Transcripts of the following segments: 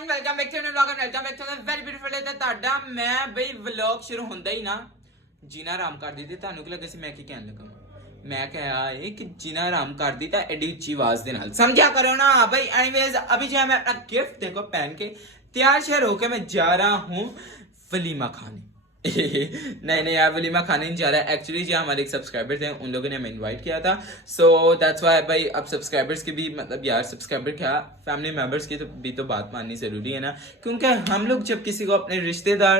Guys welcome back to new vlog and welcome back to the very beautiful day. ਤੁਹਾਡਾ ਮੈਂ ਬਈ vlog ਸ਼ੁਰੂ ਹੁੰਦਾ ਹੀ ਨਾ ਜੀਨਾ ਆਰਾਮ ਕਰ ਦਿੱਤੀ। ਤੁਹਾਨੂੰ ਕੀ ਲੱਗਾ ਸੀ ਮੈਂ ਕੀ ਕਹਿਣ ਲੱਗਾ? मैं कहा है कि जीना आराम कर दी था एडी उच्ची आवाज दे नाल समझा करो ना भाई। एनीवेज अभी जो है मैं अपना गिफ्ट देखो पहन के तैयार शेयर होके मैं जा रहा हूँ वलीमा खाने। नहीं यार वलीमा खाने नहीं जा रहा है। एक्चुअली जो हमारे एक सब्सक्राइबर थे उन लोगों ने हमें इनवाइट किया था, सो दैट्स वाई भाई। अब सब्सक्राइबर्स की भी मतलब यार सब्सक्राइबर क्या फैमिली मेम्बर्स की तो बात माननी ज़रूरी है ना, क्योंकि हम लोग जब किसी को अपने रिश्तेदार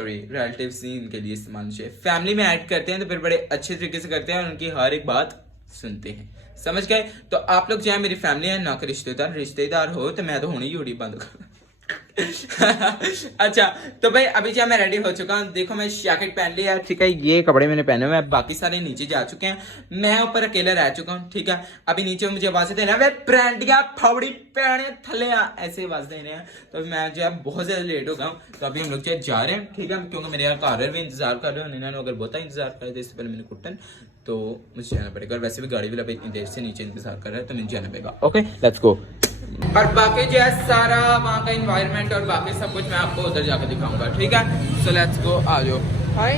रिलेटिव्स नहीं इनके लिए इस्तेमाल चाहिए फैमिली में ऐड करते हैं तो फिर बड़े अच्छे तरीके से करते हैं और उनकी हर एक बात सुनते हैं, समझ गए? तो आप लोग जो है मेरी फैमिली है ना कि रिश्तेदार हो तो मैं तो होनी ही यूट्यूब बंद कर अच्छा तो भाई अभी जो मैं रेडी हो चुका हूँ। देखो मैं जैकेट पहन लिया, ठीक है, ये कपड़े मैंने पहने हुए हैं, बाकी सारे नीचे जा चुके हैं, मैं ऊपर अकेला रह चुका हूँ, ठीक है। अभी नीचे मुझे आवाजें देना है ब्रांडिया फावड़ी पैने थले ऐसे आवाज दे रहे हैं, तो मैं जो है बहुत ज्यादा लेट हो गया हूँ। तो अभी हम लोग जो जा रहे हैं, ठीक है, क्योंकि मेरे यहाँ घर भी इंतजार कर रहे हो, इन्होंने अगर बहुत इंतजार करे तो इससे पहले मैंने कुटन तो मुझे जाना पड़ेगा। और वैसे भी गाड़ी वाला इतनी देर से नीचे इंतजार कर रहा है तो मुझे जाना पड़ेगा। Okay let's go. और बाकी जो है सारा वहाँ का एनवायरनमेंट और बाकी सब कुछ मैं आपको उधर जाकर दिखाऊंगा, ठीक है। सो लेट्स गो, आ जाओ भाई।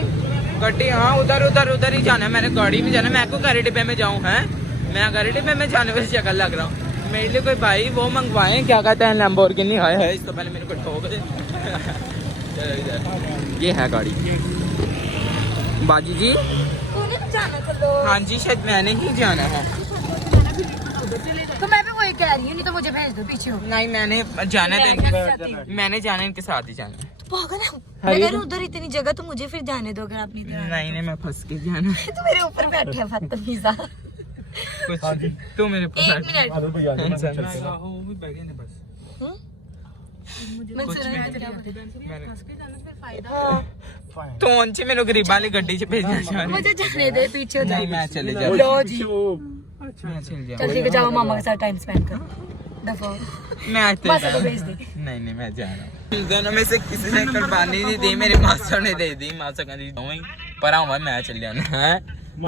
गड्डी हाँ उधर ही जाना है, मैंने गाड़ी में जाना है। मैं को गाड़ी डिब्बे में जाऊँ है, मैं गाड़ी डिब्बे में जाने वाली शक्ल लग रहा हूँ। मेरे लिए कोई भाई वो मंगवाए क्या कहते हैं लैम्बोर्गिनी है, इसको पहले मेरे को ठोक दे। ये है गाड़ी बाजी जी। हाँ जी शायद मैंने ही जाना है, तो मैं भी वही कह रही हूँ, नहीं तो मुझे भेज दो पीछे। नहीं मैंने जाना था, मैंने जाना इनके साथ ही जाना। पागल है, अगर उधर इतनी जगह तो मुझे फिर जाने दो अगर अपनी तरह। नहीं मैं फंस के जाना। तो मेरे ऊपर बैठे है बदतमीजा। कुछ तो मेरे तो उनसे मैंने गरीब वाली गड्डी से भेजना चाह मुझे जाने दे पीछे। नहीं मैं चले जाऊँ। लो जी चल ठीक है, जाओ मामा के साथ टाइम स्पेंड करो। दफा मैं बस तो भेज दे। नहीं मैं जा रहा हूँ। दोनों में से किसी ने कुर्बानी नहीं दी, मेरी मासा ने दे दी। मासा कहती दोवें पर हुआ मैं चल जाना है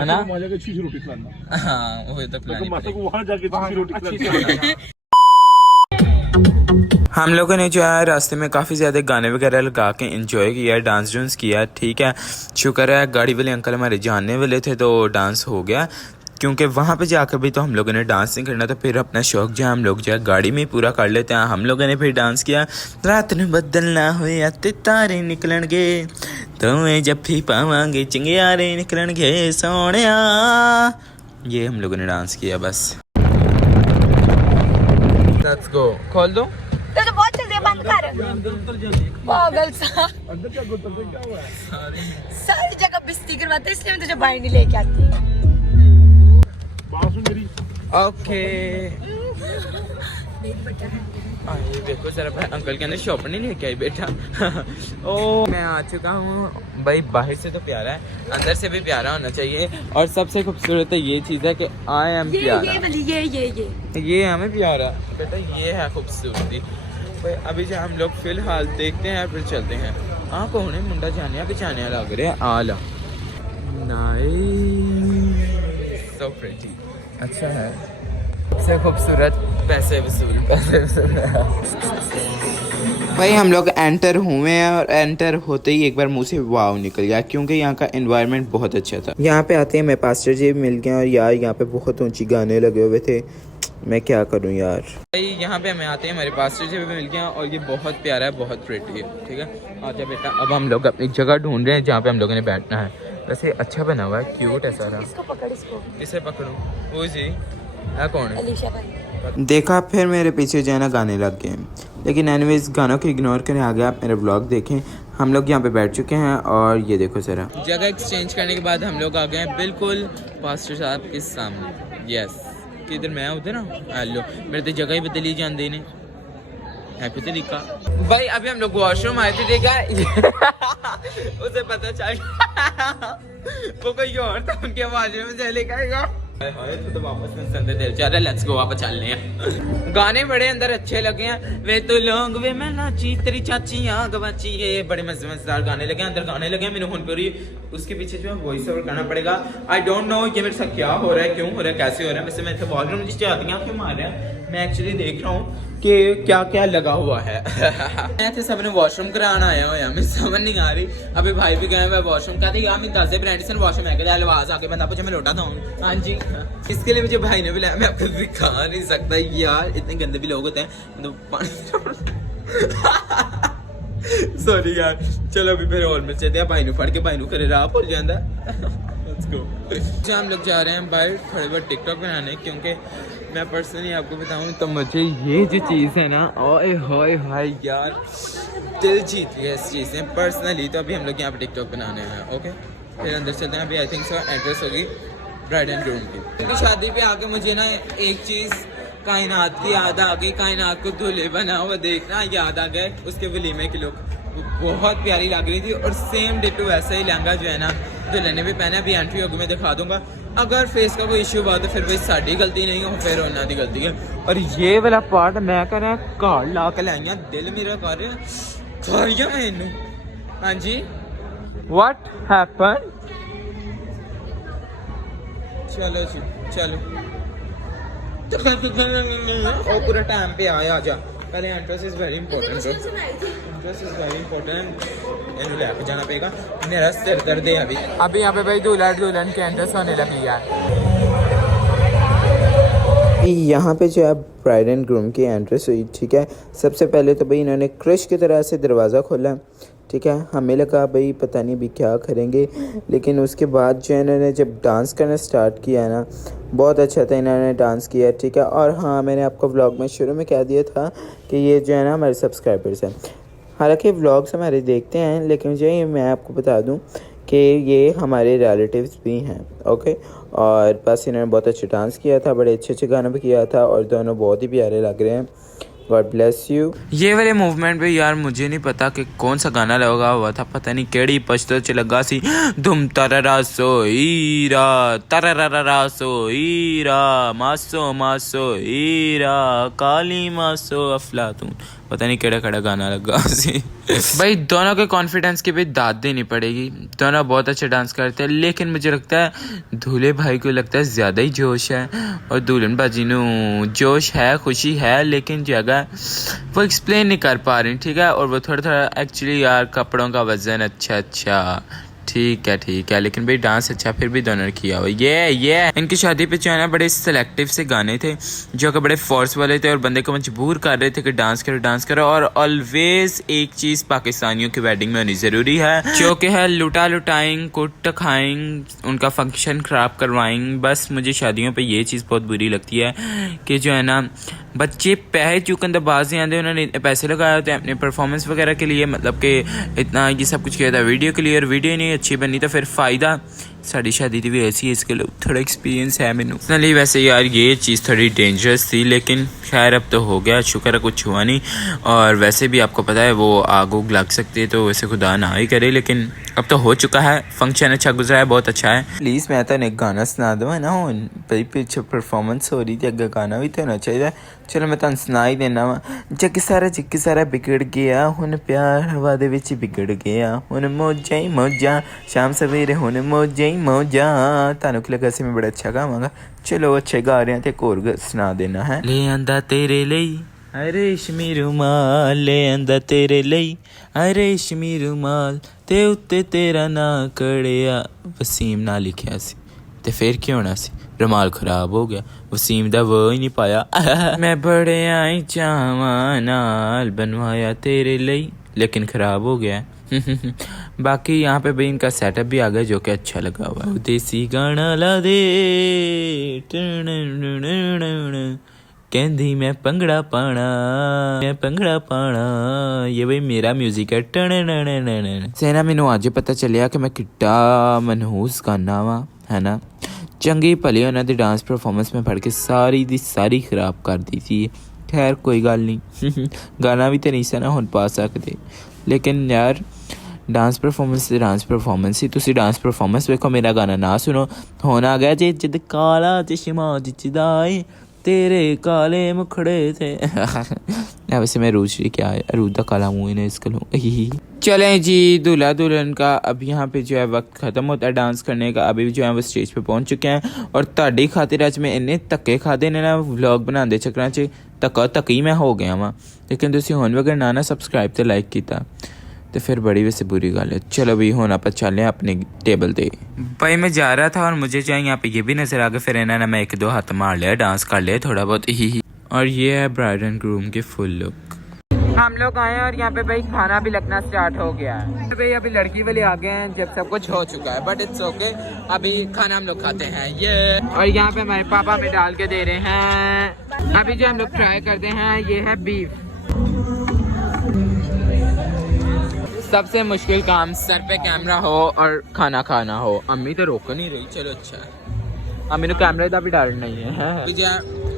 ना। रोटी खिलाना। हाँ वो तो माता को वहाँ जाके रोटी खिलाना। हम लोगों ने जो है रास्ते में काफ़ी ज़्यादा गाने वगैरह लगा के एंजॉय किया, डांस किया, ठीक है। शुक्र है गाड़ी वाले अंकल हमारे जानने वाले थे तो डांस हो गया, क्योंकि वहाँ पे जाकर भी तो हम लोगों ने डांस नहीं करना, तो फिर अपना शौक जो हम लोग जो है गाड़ी में पूरा कर लेते हैं। हम लोगों ने फिर डांस किया। रात ने बदलना होया ते तारे निकलणगे, तुम्हें जब भी पावांगे चिंगियारे निकलणगे सोनिया। ये हम लोगों ने डांस किया बस। Let's go. खोल दो तो बहुत जल्दी बंद कर। पागल सा अंदर क्या हुआ है? सारी जगह बिस्ती करवाते, इसलिए मैं तुझे बाहर नहीं लेके आती। मेरी ओके ये देखो जरा अंकल के अंदर शॉप नहीं लेके आई बेटा। ओ मैं आ चुका हूँ भाई। बाहर से तो प्यारा है, अंदर से भी प्यारा होना चाहिए। और सबसे खूबसूरत तो ये चीज़ है कि आई एम प्यारा। ये हमें प्यारा बेटा, ये है खूबसूरती भाई। अभी जो हम लोग फिलहाल देखते हैं फिर चलते हैं। हाँ कौन है मुंडा जाने बिछाने लग रहे हैं। आला नाइस सो प्रिटी, अच्छा है। सबसे खूबसूरत पैसे वसूल भाई। हम लोग एंटर हुए हैं और एंटर होते ही एक बार मुंह से वाव निकल गया, क्योंकि यहाँ का एनवायरनमेंट बहुत अच्छा था। यहाँ पे आते हैं मैं पास्टर जी मिल गया और यार यहाँ पे बहुत ऊंची गाने लगे हुए थे। मैं क्या करूँ यार। भाई यहाँ पे हमें आते हैं हमारे पास्टर जी भी मिल गया और ये बहुत प्यारा है, बहुत प्रिटी है, ठीक है। आजा बेटा, अब हम लोग अपनी जगह ढूंढ रहे हैं जहाँ पे हम लोगों ने बैठना है। वैसे अच्छा बना हुआ है, क्यूट है सारा। इसे पकड़ो। वो जी है कौन है? देखा फिर मेरे पीछे जो है ना गाने लग गए, लेकिन एनीवेज गानों को इग्नोर करें, आगे आप मेरे ब्लॉग देखें। हम लोग यहाँ पे बैठ चुके हैं और ये देखो जरा जगह एक्सचेंज करने के बाद हम लोग आ गए हैं बिल्कुल पास्टर साहब के सामने। यस किधर मैं उधर ना। हेलो मेरे तो जगह ही बदली जाते ने हैप्पी तरीका। भाई अभी हम लोग वॉशरूम आए थे, देखा उसे पता चल वो कोई और था, उनके वॉशरूम में चले गए तो वापस में संदे दिल चाह रहा है। लेट्स गो वापस चलने हैं। गाने बड़े अंदर अच्छे लगे हैं। वे तो लोग वे मैं नाची तेरी चाची आ गवाची, ये बड़े मजेदार गाने लगे अंदर गाने लगे। मैंने हुन पूरी उसके पीछे जो है वॉइस ओवर करना पड़ेगा। आई डोंट नो ये मेरे साथ क्या हो रहा है, क्यों हो रहा है, कैसे हो रहा है। वैसे मैं वॉशरूम जिससे आती हूँ क्यों मार रहा है मैं एक्चुअली देख रहा हूँ कि क्या क्या लगा हुआ है। मैं थे सबने वॉशरूम कराना आया हुआ, मैं समझ नहीं आ रही। अभी भाई भी गए मैं वॉशरूम कहते यार मैं 10 ब्रांड वॉशरूम है आवाज आके मैं पूछा मैं लौटा था। हाँ जी, इसके लिए मुझे भाई ने बुलाया, मैं आपको दिखा नहीं सकता यार, इतने गंदे भी लोग होते हैं तो पानी सॉरी यार। चलो अभी फिर और में चलते हैं, भाई फड़ के भाई करे राह भुल जाता। Let's go. हम लोग जा रहे हैं बाहर थोड़े बहुत टिकटॉक बनाने, क्योंकि मैं पर्सनली आपको बताऊं तो मुझे ये जो चीज़ है ना, ओए होए भाई यार दिल जीत लिया इस चीज़ ने पर्सनली। तो अभी हम लोग यहाँ पे टिकटॉक बनाने हैं। ओके फिर अंदर चलते हैं। अभी आई थिंक सो एड्रेस होगी ब्राइड एंड ग्रूम की। क्योंकि शादी पे आके मुझे ना एक चीज़ कायनात की याद आ गई, कायनात को दूल्हे बना हुआ देखना याद आ गए। उसके वलीमे की लुक बहुत प्यारी लग रही थी, और सेम डिटो वैसा ही लहंगा जो है ना दुल्हन ने भी पहना। अभी एंट्री होगी मैं दिखा दूंगा। अगर फेस का कोई इश्यू हुआ तो फिर भाई साड़ी गलती नहीं हो, फिर उन्होंने की गलती है। और ये वाला पार्ट मैं कर रहा घर ला के लाइया, दिल मेरा कर रहा मैनू। हाँ जी व्हाट हैपन। चलो जी चलो और पूरा टाइम पे आ जा। पहले entrance is very important, entrance is very important. इन्हें लेके जाना पड़ेगा, मेरा सिर दर्द है अभी यहाँ पे भाई दूल्हा दुल्हन की एंट्रेंस होने लगी है। यहाँ पे जो है ब्राइड एंड ग्रूम की एंट्रेंस हुई, ठीक है। सबसे पहले तो भाई इन्होंने क्रश की तरह से दरवाज़ा खोला, ठीक है। हमें लगा भाई पता नहीं भी क्या करेंगे, लेकिन उसके बाद जो है इन्होंने जब डांस करना स्टार्ट किया ना, बहुत अच्छा था, इन्होंने डांस किया, ठीक है। और हाँ, मैंने आपको व्लॉग में शुरू में कह दिया था कि ये जो है ना हमारे सब्सक्राइबर्स हैं। हालांकि व्लॉग्स हमारे देखते हैं, लेकिन जो है मैं आपको बता दूं कि ये हमारे रिलेटिव्स भी हैं। ओके, और बस इन्होंने बहुत अच्छा डांस किया था, बड़े अच्छे गाना भी किया था, और दोनों बहुत ही प्यारे लग रहे हैं। God bless you. ये वाले मूवमेंट पे यार मुझे नहीं पता कि कौन सा गाना लगा हुआ था, पता नहीं केड़ी पछतो च लगा सी। धुम तररा सोईरा तररा सोईरा मासो मासो ईरा काली मासो अफलातून, पता नहीं केड़ा गाना लगा सी। भाई दोनों के कॉन्फिडेंस की भी दाद देनी पड़ेगी, दोनों बहुत अच्छा डांस करते हैं। लेकिन मुझे लगता है दूल्हे भाई को लगता है ज़्यादा ही जोश है, और दुल्हन बाजी नू जोश है, खुशी है, लेकिन जगह वो एक्सप्लेन नहीं कर पा रही, ठीक है। और वो थोड़ा एक्चुअली यार कपड़ों का वजन अच्छा ठीक है, लेकिन भाई डांस अच्छा फिर भी दोनों ने किया हुआ। ये इनकी शादी पे जो है ना बड़े सिलेक्टिव से गाने थे जो कि बड़े फोर्स वाले थे, और बंदे को मजबूर कर रहे थे कि डांस करो। और ऑलवेज एक चीज़ पाकिस्तानियों की वेडिंग में होनी ज़रूरी है, जो कि है लुटाइंग कुट खाइंग, उनका फंक्शन ख़राब करवाइंग। बस मुझे शादियों पर ये चीज़ बहुत बुरी लगती है कि जो है ना बच्चे पैसे चुकंदबाज नहीं आते, उन्होंने इतने पैसे लगाए होते हैं अपने परफॉर्मेंस वगैरह के लिए, मतलब कि इतना ये सब कुछ किया था वीडियो के लिए, और वीडियो नहीं अच्छी बनी तो फिर फ़ायदा। साड़ी शादी थी भी ऐसी है, इसके लिए थोड़ा एक्सपीरियंस है मैनू पर्सनली। वैसे यार ये चीज़ थोड़ी डेंजरस थी, लेकिन खैर अब तो हो गया, शुक्र है कुछ हुआ नहीं। और वैसे भी आपको पता है वो आग उग लग सकती है, तो वैसे खुदा ना ही करे, लेकिन अब तो हो चुका है। फंक्शन अच्छा गुजरा है, बहुत अच्छा है। प्लीज़ मैं तो एक गाना सुना दूँ ना, भाई पीछे परफॉर्मेंस हो रही थी, अगर गाना भी तो होना चाहिए। चलो मैं तुम सुना ही देना वा। जग सारा बिगड़ गया, हुन प्यार हवा दे विच बिगड़ गया, हुन मौजां ही मौजां शाम सवेरे, हुन मौजां ही मौजां। तानू की लगा सी मैं बड़ा अच्छा गावांगा। चलो अच्छे गा रहे हैं तो एक और सुना देना है। ले आंदा तेरे लई रेशमी रुमाल, ले आंदा तेरे लई रेशमी रुमाल, ते उत्ते तेरा ना कड़िया वसीम ना लिखिया सी, ते फिर क्यों होना सी, रुमाल खराब हो गया, वसीम दा वो ही नहीं पाया। मैं बड़े आई चावां नाल बनवाया तेरे लई, लेकिन खराब हो गया। बाकी यहाँ पे भी इनका सेटअप भी आ गया जो कि अच्छा लगा हुआ है। देसी गाना ला दे कहंदी मैं भंगड़ा पाना, ये भाई मेरा म्यूजिक है। सेना मैनू अज पता चलिया कि मैं किड्डा मनहूस गाना वा, है ना। चंगी भली उन्होंने डांस परफॉर्मेंस में फड़ के सारी दी सारी खराब कर दी थी। खैर कोई गल नहीं, गाना भी तो नहीं सा ना हुण पा सकते, लेकिन यार डांस परफॉर्मेंस ही। तुसी डांस परफॉर्मेंस वेखो, मेरा गाना ना सुनो। हुण आ गया जे जद काला चश्मा जिचदा ए, तेरे काले मुखड़े थे वैसे मैं रूज क्या है, अरूद का काला मुँह है इसका लूँ। चलें जी, दूल्हा दुल्हन का अब यहाँ पे जो है वक्त ख़त्म होता है डांस करने का। अभी जो है वो स्टेज पे पहुँच चुके हैं और ਤੁਹਾਡੀ खातिर अज मैं इन्ने धक्के खाते ने ना व्लॉग बनाते चक्कर च धक्की मैं हो गया वहाँ, लेकिन तुसी हुण वगर ना सबसक्राइब तो लाइक किया तो फिर बड़ी वैसे बुरी गल है। चलो भाई हुण आप चलें अपने टेबल पे। भाई मैं जा रहा था और मुझे जो है यहाँ पे ये भी नजर आ गया, फिर इन्होंने मैं 1-2 हाथ मार लिया, डांस कर लिया थोड़ा बहुत ही। और ये है ब्राइड एंड ग्रूम की फुल लुक। हम लोग आए और यहाँ पे भाई खाना भी लगना स्टार्ट हो गया है। भाई अभी लड़की वाले आ गए हैं जब सब कुछ हो चुका है, बट इट्स ओके, अभी खाना हम लोग खाते हैं ये। और यहाँ पे हमारे पापा में डाल के दे रहे हैं। अभी जो हम लोग ट्राई करते हैं ये है बीफ। सबसे मुश्किल काम सर पे कैमरा हो और खाना खाना हो। अम्मी तो रोक नहीं रही, चलो अच्छा है। अम्मी ने कैमरे का भी डर नहीं है।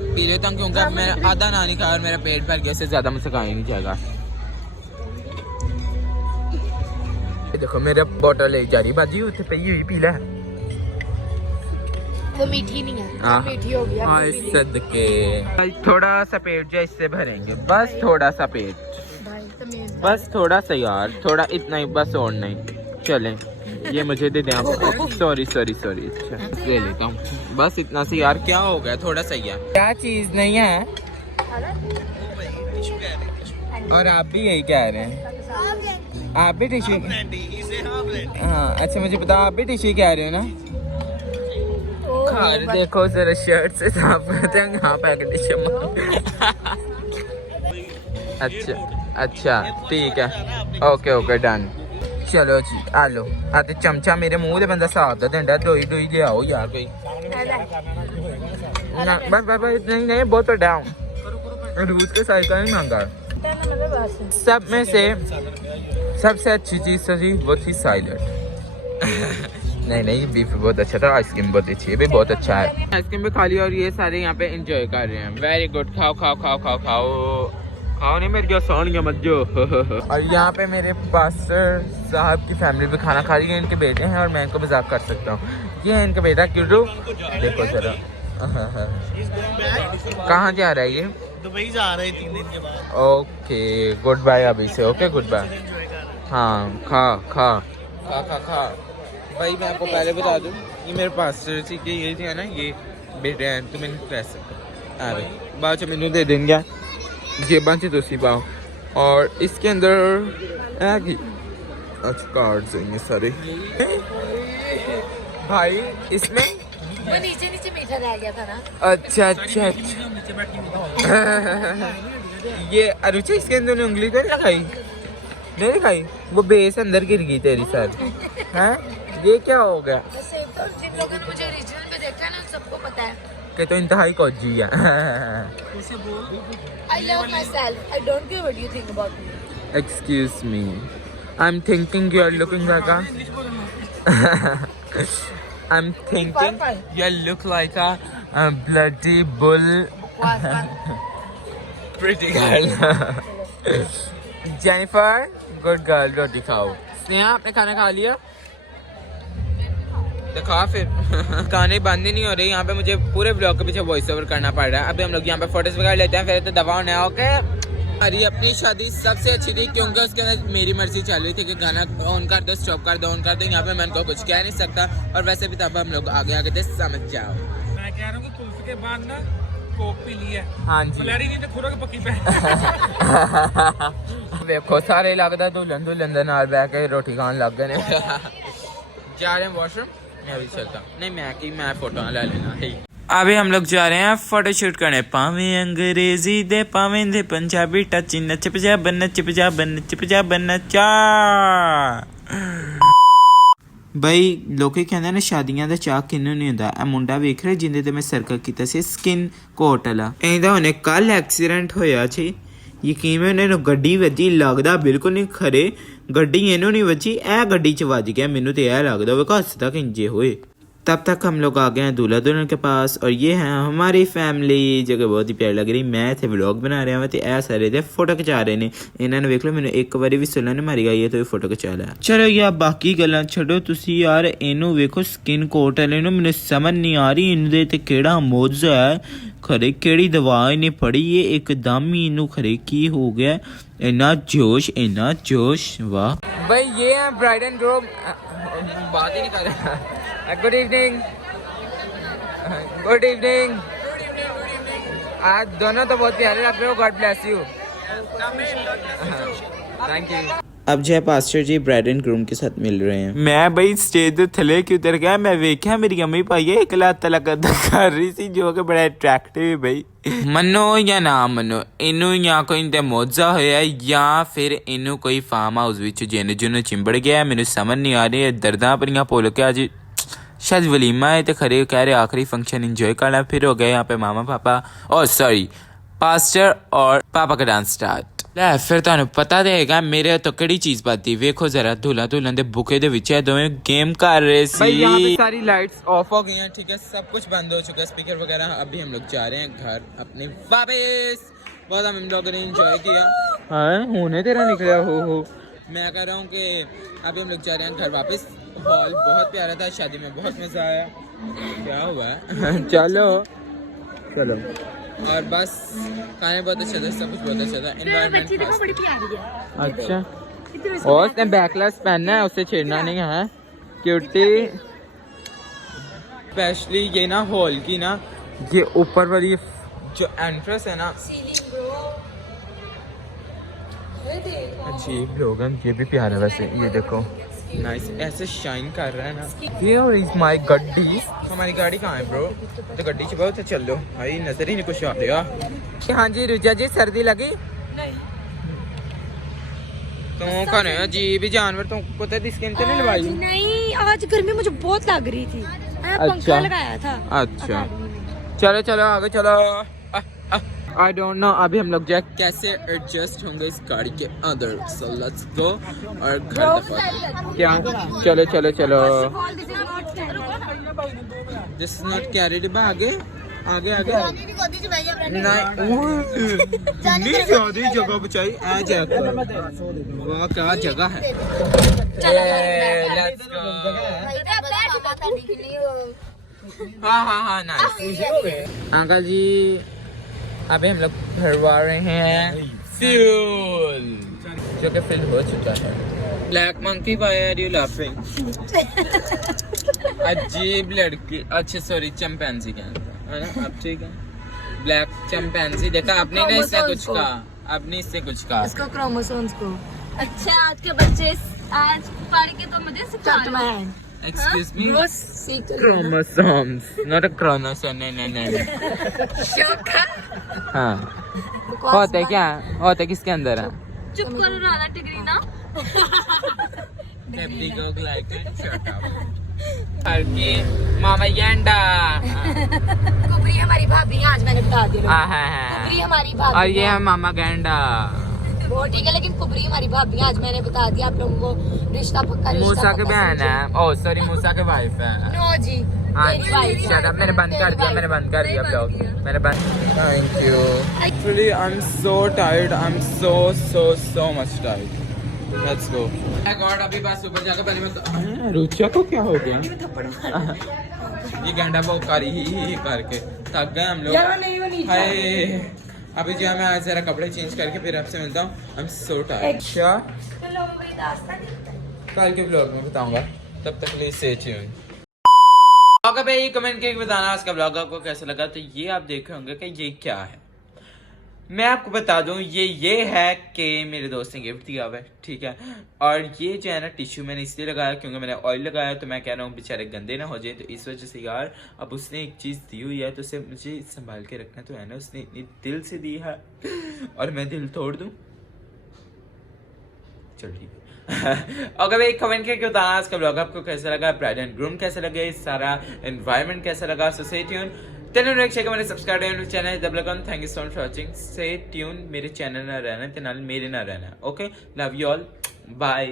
पी लेता हूँ क्योंकि अब मेरा आधा ना नहीं खाया और मेरा पेट भर गया, से ज्यादा मुझसे खाया नहीं जाएगा। देखो मेरा बोतल ले जा रही बाजी, उसे पी हुई पी ले। वो मीठी नहीं है, मीठी हो गया। हाँ सदके थोड़ा सा पेट जो इससे भरेंगे, बस थोड़ा सा पेट, बस थोड़ा सा यार, थोड़ा इतना ही बस, और नहीं। चलें ये मुझे दे दें आप। सॉरी अच्छा ले लेता हूँ, बस इतना सा यार, क्या हो गया, थोड़ा सा यार, क्या चीज़ नहीं है। और आप भी यही कह रहे हैं, आप भी टिश्यू। हाँ अच्छा मुझे पता, आप भी टिश्यू कह रहे हो ना। खार देखो जरा शर्ट से साफ करते हैं, यहाँ पे टिश्यू। अच्छा ठीक है, ओके डन। चलो जी आ लो, आते चमचा मेरे मुंह दे बंदा साफ दा देंदा, दोई ले आओ यार कोई। बस नहीं बहुत डाउन, रूज के साइज का नहीं मांगा। सब में से सबसे अच्छी चीज सजी वो थी साइलेंट। नहीं बीफ बहुत अच्छा था, आइसक्रीम बहुत अच्छी है, भी बहुत अच्छा है। आइसक्रीम भी खा लिया और ये सारे यहाँ पे एंजॉय कर रहे हैं। वेरी गुड, खाओ नहीं मेरे क्या सोनिया मत जो। और यहाँ पे मेरे पास्टर साहब की फैमिली भी खाना खा रही है, इनके बेटे हैं और मैं इनको मजाक कर सकता हूँ। ये है इनका बेटा क्यूटू, देखो जरा। कहाँ जा रहा है ये? दुबई जा रहे हैं 3 दिन के बाद। ओके गुड बाय अभी से, ओके गुड बाय। हाँ खा भाई मैं आपको पहले बता दूँ, ये मेरे पास्टर जी के ये है ना, ये बेटे हैं, तो मैंने कैसे अरे बाद में मैंने दे देंगे ये बंच तो सी पाओ। और इसके अंदर अच्छा कार्ड्स हैं ये सारे भाई, इसमें वो नीचे मीठा रह गया था ना। अच्छा ये अरुचि इसके अंदर उंगली तो नहीं लगाई, वो बेस अंदर गिर गई तेरी सर। हैं ये क्या हो गया? जिन लोगों ने मुझे ओरिजिनल में देखा है ना, सबको पता है कि तो इंतहाई कोजी है। I love myself. I don't care what you think about me. Excuse me. I'm thinking you are looking like a I'm thinking you look like a bloody bull. Pretty girl. Jennifer, good girl. रोटी खाओ। स्नेहा आपने खाना खा लिया? दिखा फिर। गाने बंद ही नहीं हो रही यहाँ पे, मुझे पूरे ब्लॉग के पीछे वॉइस ओवर करना पड़ रहा है। अभी हम लोग यहाँ पे फोटोज वगैरह लेते हैं, फिर तो दवा होने। ओके हमारी अपनी शादी सबसे अच्छी थी क्योंकि उसके अंदर मेरी मर्जी चल रही थी कि गाना ऑन कर दो, स्टॉप कर दो, ऑन कर दो। यहाँ पे मैं उनको कुछ कह नहीं सकता, और वैसे भी तब हम लोग आगे थे, समझ जाओ। मैं कह रहा हूँ कि कुल्फी के बाद ना कोक पी लिया। हाँ जी नहीं तो खुदा के पक्की पे। देखो सारे लगता दुल्हन दे नाल बैठ के रोटी खान लग गए जा रहे हैं वॉशरूम। मैं भी चलता नहीं, मैं फोटो ले लेना। अभी हम लोग जा रहे हैं फोटो शूट करने, पावे अंग्रेजी दे पावे दे पंजाबी टच नच पंजाब नचा। भाई लोग कहते ने शादियां दा चाह किन्नू नहीं होंदा। ए मुंडा वेख रहे जिंदे ते मैं सर्कल कीता सी स्किन कोट वाला, ਇਹਦਾ ਹੁਣੇ ਕੱਲ ਐਕਸੀਡੈਂਟ ਹੋਇਆ ਸੀ। ਯਕੀਨ ਹੈ ਇਹਨੂੰ ਗੱਡੀ ਵੱਜੀ, ਲੱਗਦਾ ਬਿਲਕੁਲ ਨਹੀਂ ਖਰੇ ਗੱਡੀ ਇਹਨੂੰ ਨਹੀਂ ਵੱਜੀ, ਇਹ ਗੱਡੀ 'ਚ ਵੱਜ ਗਿਆ। ਮੈਨੂੰ ਤੇ ਇਹ ਲੱਗਦਾ ਵੇ ਹੱਸਦਾ ਕਿੰਜੇ ਹੋਏ। तब तक हम लोग आ गए हैं दूल्हा दुल्हन के पास और ये है हमारी फैमिली जो कि बहुत ही प्यारी लग रही। मैं थे व्लॉग बना रहा मैं तो ऐ सारे थे फोटो खिचा रहे ने। इन्होंने वेख लो मैंने एक बारी भी सुलह ने मारी गई है तो ये फोटो खिचा लिया। चलो यार बाकी गल्लां छड्डो तुसी यार इनू वेखो स्किन कोट वाले नू मैंने समझ नहीं आ रही इनदे ते केड़ा मौजा है खरे केड़ी दवा इन्हें पड़ी है एकदम ही इनू खरे की हो गया इन्ना जोश वाह भाई ये है ब्राइड एंड ग्रूम बात ही नहीं कर रहा। गुड इवनिंग आज दोनों तो बहुत प्यारे लग रहे हो। God bless you. Thank you. अब जो है pastor ji bride and groom के साथ मिल रहे हैं। मैं भाई स्टेज ਦੇ ਥੱਲੇ ਕਿ ਉਤਰ ਗਿਆ ਮੈਂ ਵੇਖਿਆ ਮੇਰੀ ਅੰਮੀ ਭਾਈ ਇੱਕ ਲੱਤ ਤਲਕ ਕਰ ਰਹੀ ਸੀ ਜੋ ਕਿ ਬੜਾ ਅਟਰੈਕਟਿਵ ਬਈ ਮੰਨੋ ਜਾਂ ਨਾ ਮੰਨੋ ਇਹਨੂੰ ਜਾਂ ਕੋਈ ਤੇ ਮੌਜਾ ਹੋਇਆ ਜਾਂ ਫਿਰ ਇਹਨੂੰ ਕੋਈ ਫਾਰਮ ਹਾਊਸ ਵਿੱਚ ਜਿੰਨ ਜੁਨ ਚਿੰਬੜ ਗਿਆ ਮੈਨੂੰ ਸਮਝ ਨਹੀਂ ਆ ਰਹੀ ਦਰਦਾਂ ਭਰੀਆਂ ਭੁੱਲ ਕੇ ਅੱਜ शायद वलीमा है तो खरे कह रहे आखिरी फंक्शन एंजॉय करना फिर हो गए यहाँ पे मामा पापा और सॉरी पास्टर और पापा का डांस स्टार्ट ले फिर तुहानू पता देगा मेरे तो कड़ी चीज पाती वेखो जरा दूल्हा दुल्हन दे बुके दे विच दोवें गेम कर रहे सी। भाई यहाँ पे सारी लाइट्स ऑफ हो गई हैं ठीक है सब कुछ बंद हो चुका है स्पीकर वगैरह। अभी हम लोग जा रहे हैं घर अपने वापस। बहुत हम लोगों ने एंजॉय किया। हाँ होने तेरा निकला हो मैं कह रहा हूँ कि अभी हम लोग जा रहे हैं घर वापस। हॉल बहुत प्यारा था शादी में बहुत मजा आया। क्या हुआ है चलो और बस खाने बहुत अच्छा था सब कुछ बहुत अच्छा था। एनवायरनमेंट अच्छा और उसने बैकलेस पहनना है उससे छेड़ना नहीं है क्यूटी। स्पेशली ये ना हॉल की ना ये ऊपर वाली जो एंट्रेंस है ना अजीब लोग हैं। ये भी प्यारा है वैसे ये देखो नाइस ऐसे शाइन कर रहा है ना। हियर इज माय गड्डी। हमारी गाड़ी कहाँ है ब्रो तो गड्डी च बहुत चल लो भाई नजर ही नहीं कुछ आ रहा। हाँ जी रुजा जी सर्दी लगी नहीं तो कौन अजीब ही जानवर तुम पता थी स्किन तो नहीं लवाई नहीं आज गर्मी मुझे बहुत लग रही थी पंखा लगाया था। अच्छा चलो चलो आगे चलो। आई डोंट नो अभी हम लोग जो है कैसे एडजस्ट होंगे इस गाड़ी के अंदर। सो लेट्स गो और घर तक क्या चलो चलो चलो दिस इज नॉट कैरिड आगे आगे आगे नहीं ज्यादा जगह बचाई आ जाए वाह क्या जगह है। Let's go. हाँ नाइस अंकल जी अभी हम लोग भरवा रहे हैं फ्यूल जो कि फिल हो चुका है। Black monkey why are you laughing अजीब लड़की। अच्छा सॉरी चंपैंजी है ना अब ठीक है ब्लैक चंपैंजी देखा आपने ना इससे कुछ कहा आपने इससे कुछ कहा इसको क्रोमोसोम्स को। अच्छा आज के बच्चे आज पढ़ के तो मुझे सिखा रहे हैं। Excuse me? Chromosomes, not a chromosome. नहीं. हाँ. होता है क्या? होता है किसके अंदर है? चुप करो राना टिगरी ना। Peptico glycan, shut up. हल्की मामा येंडा. कुबरी हमारी भाभी आज मैंने बता दिया। हाँ. कुबरी हमारी भाभी और ये है मामा गेंडा। वो ठीक है लेकिन कुबरी हमारी भाभी आज मैंने बता दिया आप लोगों को रिश्ता पक्का मूसा के बहन है। ओह सॉरी मूसा के वाइफ है। नो जी हाँ शट अप मैंने बंद कर दिया ब्लॉग मैंने बंद। Thank you actually I am so tired I am so much tired. Let's go. My God अभी बस ऊपर जाकर पहले मैं रुचिया को क्या हो गया ये गंडा बोकारी ही करके थक गए हम लोग। हाय अभी जो मैं आज जरा कपड़े चेंज करके फिर आपसे मिलता हूँ। I am so tired. अच्छा कल के ब्लॉग में बताऊंगा तब तक प्लीज स्टे ट्यून्ड। ओके भाई कमेंट करके बताना आज का ब्लॉग आपको कैसा लगा। तो ये आप देख रहे होंगे कि ये क्या है मैं आपको बता दूं ये है कि मेरे दोस्त ने गिफ्ट दिया हुआ है ठीक है। और ये जो है ना टिश्यू मैंने इसलिए लगाया क्योंकि मैंने ऑयल लगाया तो मैं कह रहा हूँ बेचारे गंदे ना हो जाए तो इस वजह से यार अब उसने एक चीज़ दी हुई है तो उसे मुझे संभाल के रखना तो है ना। उसने इतनी दिल से दी है और मैं दिल तोड़ दूँ चल ठीक है। ओके भाई कमेंट करके बताना आज का ब्लॉग आपको कैसा लगा ब्राइड एंड ग्रूम कैसा लगे सारा एनवायरनमेंट कैसा लगा। सो स्टे ट्यून मैंने सब्सक्राइब चैनल दबा कौन। Thank you so much for watching. Stay tune मेरे चैनल ना रहना ते नाल मेरे ना रहना। Okay love you all bye.